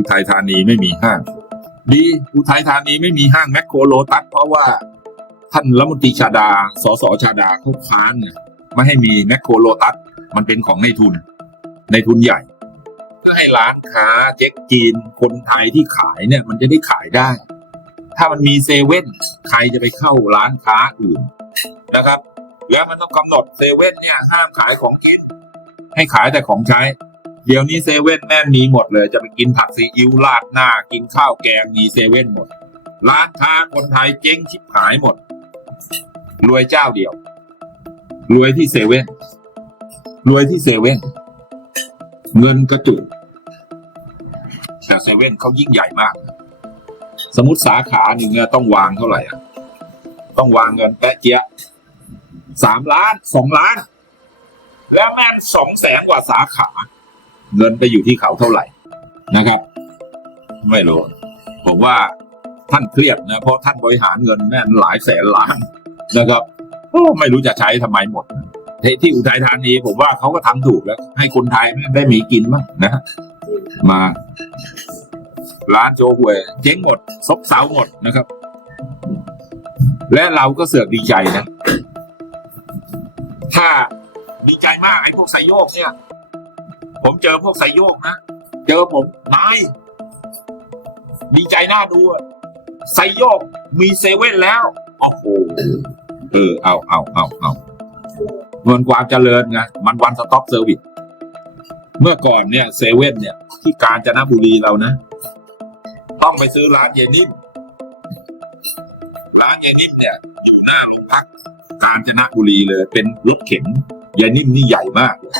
อุทัยธานีไม่มีห้าง ดีอุทัยธานีไม่มีห้างแมคโครโลตัสเพราะว่าท่านรัฐมนตรีชาดา สสชาดาเขาค้านไงไม่ให้มีแมคโครโลตัสมันเป็นของในทุน ในทุนใหญ่ ก็ให้ร้านค้าเจ๊กจีนคนไทยที่ขายเนี่ย มันจะได้ขายได้ ถ้ามันมีเซเว่นใครจะไปเข้าร้านค้าอื่นนะครับ แล้วมันต้องกำหนดเซเว่นเนี่ยห้ามขายของกิน ให้ขายแต่ของใช้ เดี๋ยวนี้เซเว่นแม่นมีหมดเลย จะไปกินผัดซีอิ๊วราดหน้า กินข้าวแกงมีเซเว่นหมด ร้านค้าคนไทยเจ๊งชิบหายหมด รวยเจ้าเดียว รวยที่เซเว่นรวยที่เซเว่นเงินกระจุกแต่เซเว่นเขายิ่งใหญ่มาก สมมติสาขาหนึ่งเนี่ยต้องวางเท่าไหร่อะต้องวางเงินแปะเจี๊ยสามล้านสองล้าน แล้วแม่สองแสนกว่าสาขา เงินไปอยู่ที่เขาเท่าไหร่นะครับ ไม่รู้ผมว่าท่านเครียดนะเพราะท่านบริหารเงินแม่นหลายแสนล้านนะครับไม่รู้จะใช้ทำไมหมดที่อุทัยธานีผมว่าเขาก็ทำถูกแล้ว ให้คนไทยได้มีกินบ้างนะมา ร้านโจหวยเจ๊งหมด ซบเซาหมดนะครับ และเราก็เสือกดีใจนะ ถ้าดีใจมากไอ้พวกไซโยกเนี่ย ผมเจอพวกไซโยกนะ เจอผมนายดีใจน่าดูอะไซโยกมีเซเว่นแล้วโอ้โหเออเอาเอาเอาเอาเงินความเจริญไงมันวันสต็อปเซอร์วิสเมื่อก่อนเนี่ยเซเว่นเนี่ย ที่กาญจนบุรีเรานะ ต้องไปซื้อร้านเยนิ่มร้านเยนิ่มเนี่ยอยู่หน้าโรงพักกาญจนบุรีเลย เป็นรถเข็นเยนิ่มนี่ใหญ่มากเลย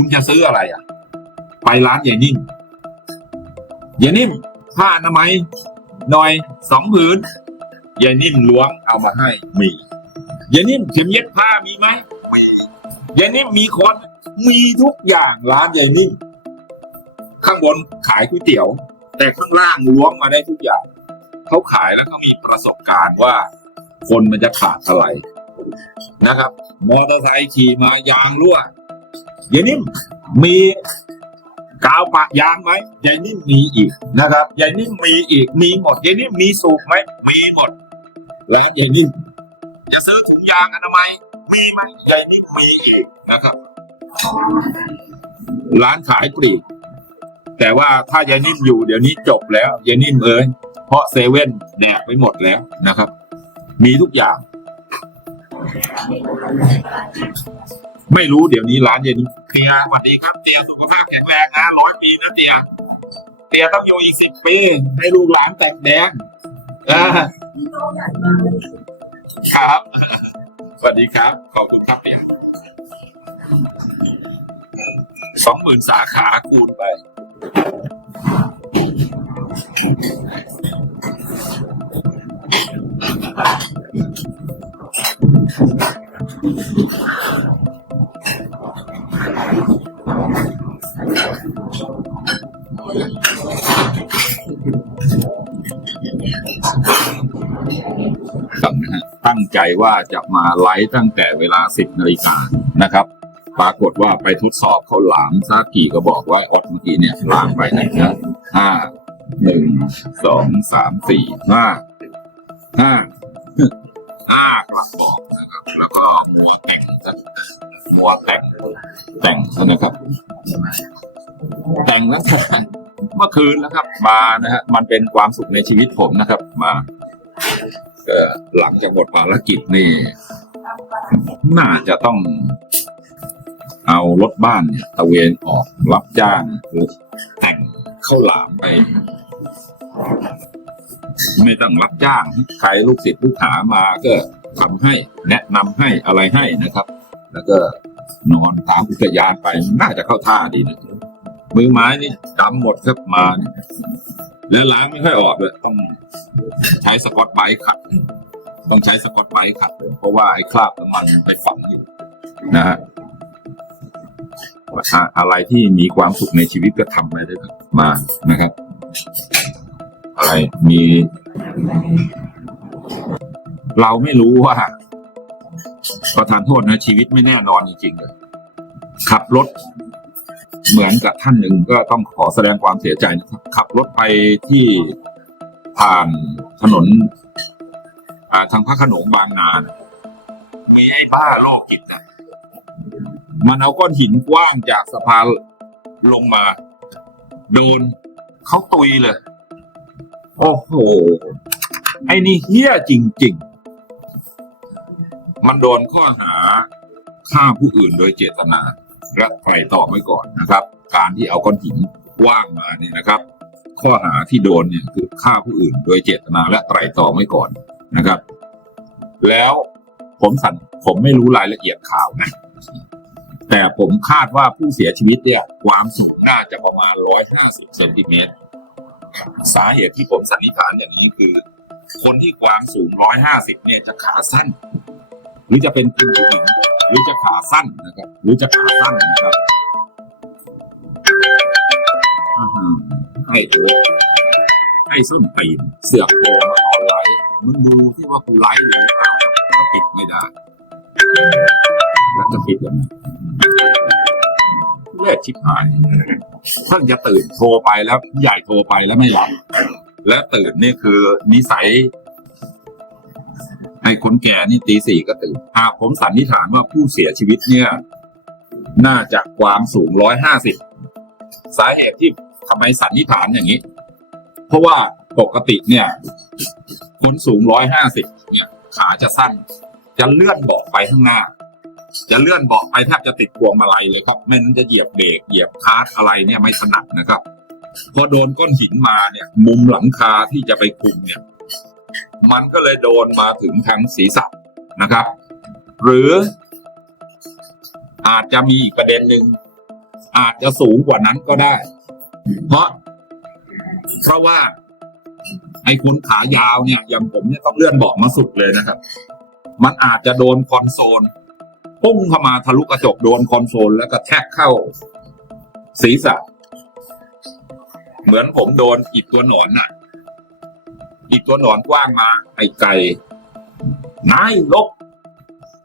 คุณจะซื้ออะไรอะ ไปร้านเยนิ่มเยนิ่มผ้าอนามัยหน่อยสองผืนเยนิ่มล้วงเอามาให้มีเยนิ่มเข็มเย็บผ้ามีไหมมีเยนิ่มมีคนมีทุกอย่างร้านเยนิ่มข้างบนขายก๋วยเตี๋ยว แต่ข้างล่างล้วงมาได้ทุกอย่างเขาขายแล้วเขามีประสบการณ์ว่า คนมันจะขาดอะไรนะครับมอเตอร์ไซค์ขี่มายางรั่ว เดี๋ยวนี้มีกาวปะยางไหมยายนิ่มมีอีกนะครับยายนิ่มมีอีกมีหมดยายนิ่มมีสูบไหมมีหมดและยายนิ่มจะซื้อถุงยางอนามัยมีไหมยายนิ่มมีอีกนะครับ ร้านขายปลีกแต่ว่าถ้ายายนิ่มอยู่เดี๋ยวนี้จบแล้วยายนิ่มเอ้ยเพราะเซเว่นแดกไปหมดแล้วนะครับ มีทุกอย่าง ไม่รู้เดี๋ยวนี้ร้านเยายนิ่มเตียสวัสดีครับเตียสุขภาพแข็งแรงนะร้อยปีนะเตียเตียต้องอยู่อีกสิบปีให้ลูกหลานแต่งแดงครับ สวัสดีครับ ขอบคุณครับเตียสองหมื่นสาขาคูณไป ตั้งนะฮะตั้งใจว่าจะมาไลฟ์ตั้งแต่เวลา 10นาฬิกานะครับ ปรากฏว่าไปทดสอบเขาหลามซากี่ก็บอกว่าออดเมื่อกี้เนี่ยลางไปนะห้าหนึ่งสองสามสี่ห้าห้า ห้ากระบอกนะครับ แล้วก็มัวแต่งมัวแต่งแต่งนะครับ แต่งแล้วเมื่อคืนนะครับ มานะฮะมันเป็นความสุขในชีวิตผมนะครับ มาหลังจากหมดภารกิจนี่น่าจะต้องเอารถบ้านเนี่ยตะเวนออกรับจ้างแต่งข้าวหลามไป ไม่ต้องรับจ้าง ใครลูกศิษย์ลูกหามาก็ทำให้แนะนำให้อะไรให้นะครับ แล้วก็นอนตามอุทยานไปน่าจะเข้าท่าดีนะมือไม้นี่ดำหมดครับมานี่แล้วล้างไม่ค่อยออกเลยต้องใช้สกอตไบรท์ขัด ต้องใช้สกอตไบรท์ขัดเพราะว่าไอ้คราบน้ำมันไปฝังอยู่นะฮะอะไรที่มีความสุขในชีวิตก็ทำไปได้มานะครับ อะไร มี เราไม่รู้ว่าประทานโทษนะ ชีวิตไม่แน่นอนจริงๆเลยขับรถเหมือนกับท่านหนึ่งก็ต้องขอแสดงความเสียใจนะครับ ขับรถไปที่ผ่านถนนทางพระขนงบางนานมีไอ้บ้าโรคจิตนะมันเอาก้อนหินกว้างจากสะพานลงมา โดนเขาตุยเลย โอ้โห ไอ้นี่เฮี้ยจริง ๆ มันโดนข้อหาฆ่าผู้อื่นโดยเจตนาและไตร่ตรองไว้ก่อนนะครับ การที่เอาก้อนหินว่างมานี่นะครับ ข้อหาที่โดนเนี่ยคือฆ่าผู้อื่นโดยเจตนาและไตรตรองไว้ก่อนนะครับ แล้วผมสันผมไม่รู้รายละเอียดข่าวนะ แต่ผมคาดว่าผู้เสียชีวิตเนี่ย ความสูงน่าจะประมาณ150เซนติเมตร สาเหตุที่ผมสันนิษฐานอย่างนี้คือ คนที่ความสูง150เนี่ยจะขาสั้น หรือจะเป็นผู้หญิงหรือจะขาสั้นนะครับ หรือจะขาสั้นนะครับให้โอ้ให้ส้นตีนเสือกโผล่มาออนไลน์มึงดูที่ว่ากูไลฟ์อยู่หรือเปล่าก็ปิดไม่ได้ แล้วจะปิดยังไง เลือดชิบหายเพิ่งจะตื่นโทรไปแล้วใหญ่โทรไปแล้วไม่รับและตื่นนี่คือนิสัยไอ้คนแก่นี่ตีสี่ก็ตื่นหากผมสันนิษฐานว่าผู้เสียชีวิตเนี่ย น่าจะความสูงร้อยห้าสิบสาเหตุที่ทำไมสันนิษฐานอย่างนี้ เพราะว่าปกติเนี่ย คนสูงร้อยห้าสิบเนี่ย ขาจะสั้น จะเลื่อนเบาะไปข้างหน้า จะเลื่อนเบาะไปแทบจะติดพวงมาลัยเลยครับไม่นั้นจะเหยียบเบรกเหยียบคาร์ทอะไรเนี่ยไม่ถนัดนะครับพอโดนก้อนหินมาเนี่ย มุมหลังคาที่จะไปคุมเนี่ย มันก็เลยโดนมาถึงทางศีรษะนะครับ หรืออาจจะมีอีกประเด็นหนึ่งอาจจะสูงกว่านั้นก็ได้ เพราะ เพราะว่าไอ้คนขายาวเนี่ยอย่างผมเนี่ยต้องเลื่อนเบาะมาสุดเลยนะครับ มันอาจจะโดนคอนโซล พุ่งเข้ามาทะลุกระจกโดนคอนโซลแล้วก็แทกเข้าศีรษะ เหมือนผมโดนอิดตัวหนอนน่ะ อีกตัวหนอนกว้างมาไอ้ไก่นายลบ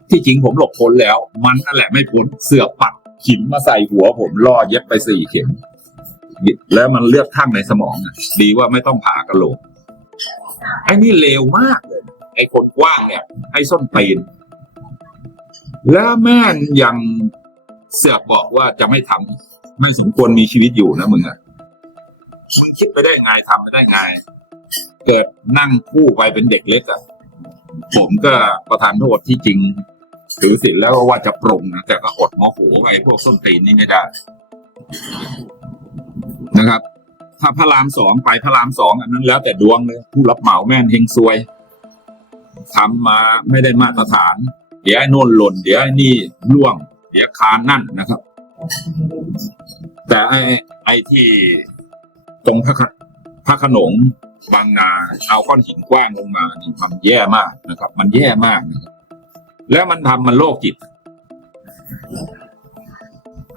ที่จริงผมหลบพ้นแล้ว มันนั่นแหละไม่พ้นเสือกปัดหินมาใส่หัวผมล่อเย็บไปสี่เข็มแล้วมันเลือดข้างในสมองดีว่าไม่ต้องผ่ากระโหลกไอ้นี่เลวมากเลย ไอ้คนกว้างเนี่ย ไอ้ส้นตีน แล้วแม่งยังเสือกบอกว่าจะไม่ทำอีกไม่สมควรมีชีวิตอยู่นะมึงอะมึงคิดไปได้ไงทำไปได้ไง เกิดนั่งคู่ไปเป็นเด็กเล็กอะผมก็ประทานโทษที่จริง ถือศีลแล้วว่าจะปรงนะแต่ก็อดโมโหไปพวกส้นตีนนี่ไม่ได้ นะครับ ถ้าพระรามสองไปพระรามสองอันนั้นแล้วแต่ดวงเลยผู้รับเหมาแม่นเฮงซวยทำมาไม่ได้มาตรฐาน เดี๋ยวไอ้โน่นหล่น เดี๋ยวไอ้นี่ล่วง เดี๋ยวคานนั่นนะครับ แต่ไอ้ไอ้ที่ตรงพระขพระขนงบางนาเอาก้อนหินกว้างลงมานี่มันแย่มากนะครับ มันแย่มากนะครับแล้วมันทำมันโรคจิต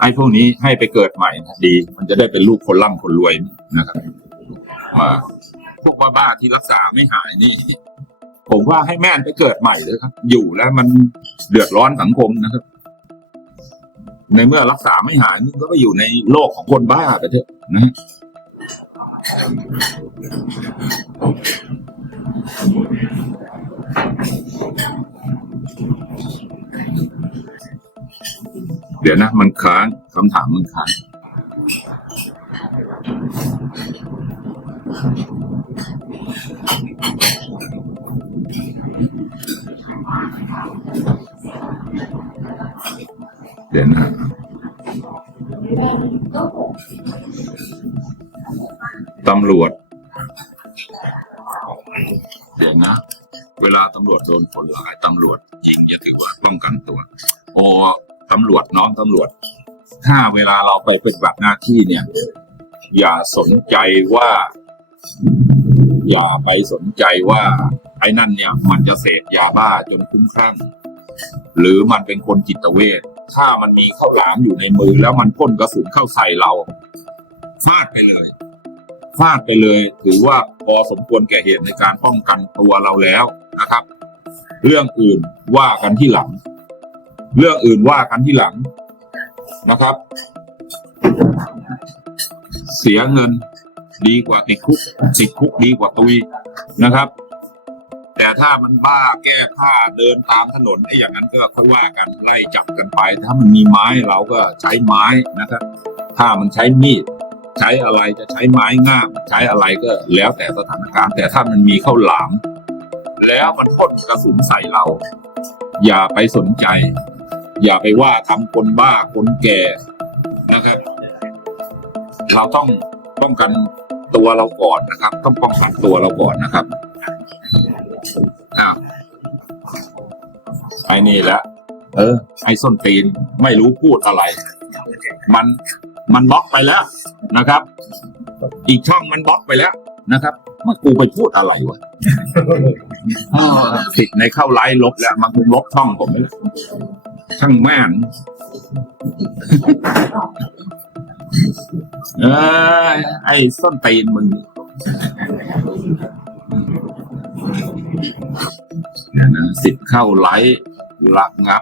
ไอ้พวกนี้ให้ไปเกิดใหม่นะดี มันจะได้เป็นลูกคนร่ำคนรวยนะครับมาพวกบ้าๆที่รักษาไม่หายนี่ ผมว่าให้แม่นไปเกิดใหม่เลยครับ อยู่แล้วมันเดือดร้อนสังคมนะครับ ในเมื่อรักษาไม่หายมึงก็ไปอยู่ในโลกของคนบ้าไปเถอะนะเดี๋ยวนะ มันค้างคำถามมันค้าง ดี๋ยวนะตำรวจ เดี๋ยวนะ เวลาตำรวจโดนคนร้ายตำรวจยิงอย่าถือว่าป้องกันตัว โอ้ตำรวจน้องตำรวจ ถ้าเวลาเราไปปฏิบัติหน้าที่เนี่ย อย่าสนใจว่า อย่าไปสนใจว่า ไอ้นั่นเนี่ย มันจะเสพยาบ้าจนคุ้มคลั่ง หรือมันเป็นคนจิตเวช ถ้ามันมีข้าวหลามอยู่ในมือ แล้วมันพ่นกระสุนเข้าใส่เราฟาดไปเลยฟาดไปเลย ถือว่าพอสมควรแก่เหตุในการป้องกันตัวเราแล้วนะครับ เรื่องอื่นว่ากันที่หลัง เรื่องอื่นว่ากันที่หลังนะครับ เสียเงินดีกว่าติดคุกติดคุกดีกว่าตุยนะครับ แต่ถ้ามันบ้าแก้ผ้าเดินตามถนนไอ้อย่างนั้นก็ค่อยว่ากันไล่จับกันไป ถ้ามันมีไม้เราก็ใช้ไม้นะครับ ถ้ามันใช้มีดใช้อะไรจะใช้ไม้งามใช้อะไรก็แล้วแต่สถานการณ์ แต่ถ้ามันมีข้าวหลาม แล้วมันพ่นกระสุนใส่เรา อย่าไปสนใจ อย่าไปว่าทำคนบ้าคนแก่นะครับ เราต้องป้องกันตัวเราก่อนนะครับ ต้องป้องกันตัวเราก่อนนะครับ อ้าวไอ้นี่แหละเออ ไอ้ส้นตีนไม่รู้พูดอะไร มันมันบล็อกไปแล้วนะครับ อีกช่องมันบล็อกไปแล้วนะครับมันกูไปพูดอะไรวะอ้าวผิดในเข้าไลฟ์ลบแล้ว มันคงลบช่องผมไปแล้วช่างแม่งเออไอ้ส้นตีนมึง เนี่ยนะสิทธิ์เข้าไลฟ์หลักงับ